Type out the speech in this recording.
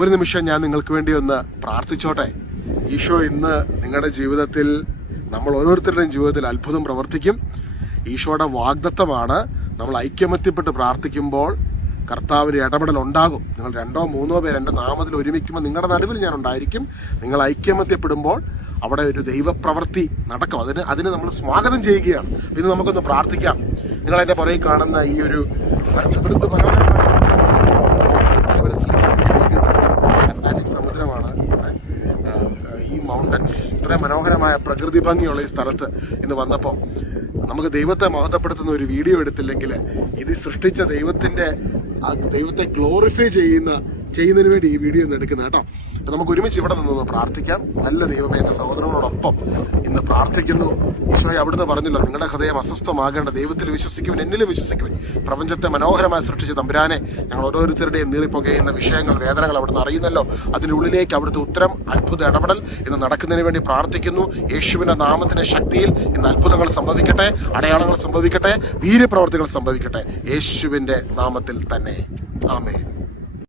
ഒരു നിമിഷം ഞാൻ നിങ്ങൾക്ക് വേണ്ടി ഒന്ന് പ്രാർത്ഥിച്ചോട്ടെ. ഈശോ ഇന്ന് നിങ്ങളുടെ ജീവിതത്തിൽ നമ്മൾ ഓരോരുത്തരുടെയും ജീവിതത്തിൽ അത്ഭുതം പ്രവർത്തിക്കും. ഈശോയുടെ വാഗ്ദത്തമാണ് നമ്മൾ ഐക്യമത്യപ്പെട്ട് പ്രാർത്ഥിക്കുമ്പോൾ കർത്താവിന് ഇടപെടൽ ഉണ്ടാകും. നിങ്ങൾ രണ്ടോ മൂന്നോ പേര് എന്റെ നാമത്തിൽ ഒരുമിക്കുമ്പോൾ നിങ്ങളുടെ നടുവിൽ ഞാൻ ഉണ്ടായിരിക്കും. നിങ്ങൾ ഐക്യമത്യപ്പെടുമ്പോൾ അവിടെ ഒരു ദൈവപ്രവൃത്തി നടക്കും. അതിന് അതിന് നമ്മൾ സ്വാഗതം ചെയ്യുകയാണ്. ഇന്ന് നമുക്കൊന്ന് പ്രാർത്ഥിക്കാം. നിങ്ങൾ എന്റെ പുറകിൽ കാണുന്ന ഈ ഒരു മനോഹരമായ അറ്റ്ലാന്റിക് സമുദ്രമാണ് ഇവിടെ. ആ, ഈ മൗണ്ടൻസ് ഇത്രയും മനോഹരമായ പ്രകൃതി ഭംഗിയുള്ള ഈ സ്ഥലത്ത് ഇന്ന് വന്നപ്പോൾ നമുക്ക് ദൈവത്തെ മഹത്വപ്പെടുത്തുന്ന ഒരു വീഡിയോ എടുത്തില്ലെങ്കിൽ ഇത് സൃഷ്ടിച്ച ദൈവത്തിന്റെ ദൈവത്തെ ഗ്ലോറിഫൈ ചെയ്യുന്ന ചെയ്യുന്നതിന് വേണ്ടി ഈ വീഡിയോ ഒന്ന് എടുക്കുന്നത് കേട്ടോ. അപ്പം നമുക്ക് ഒരുമിച്ച് ഇവിടെ നിന്നൊന്ന് പ്രാർത്ഥിക്കാം. നല്ല ദൈവമേ എന്റെ സഹോദരങ്ങളോടൊപ്പം ഇന്ന് പ്രാർത്ഥിക്കുന്നു. ഈശോയെ അവിടുന്ന് പറഞ്ഞല്ലോ. നിങ്ങളുടെ ഹൃദയം അസ്വസ്ഥമാകേണ്ട. ദൈവത്തിൽ വിശ്വസിക്കുവൻ എന്നിലും വിശ്വസിക്കുവൻ. പ്രപഞ്ചത്തെ മനോഹരമായി സൃഷ്ടിച്ച തമ്പുരാനെ ഞങ്ങൾ ഓരോരുത്തരുടെയും നീറിപ്പുകയുന്ന വിഷയങ്ങൾ വേദനകൾ അവിടുന്ന് അറിയുന്നല്ലോ. അതിന്റെ ഉള്ളിലേക്ക് അവിടുത്തെ ഉത്തരം അത്ഭുത ഇടപെടൽ ഇന്ന് നടക്കുന്നതിന് വേണ്ടി പ്രാർത്ഥിക്കുന്നു. യേശുവിന്റെ നാമത്തിന്റെ ശക്തിയിൽ ഇന്ന് അത്ഭുതങ്ങൾ സംഭവിക്കട്ടെ അടയാളങ്ങൾ സംഭവിക്കട്ടെ വീര്യപ്രവർത്തികൾ സംഭവിക്കട്ടെ. യേശുവിന്റെ നാമത്തിൽ തന്നെ. ആമേൻ.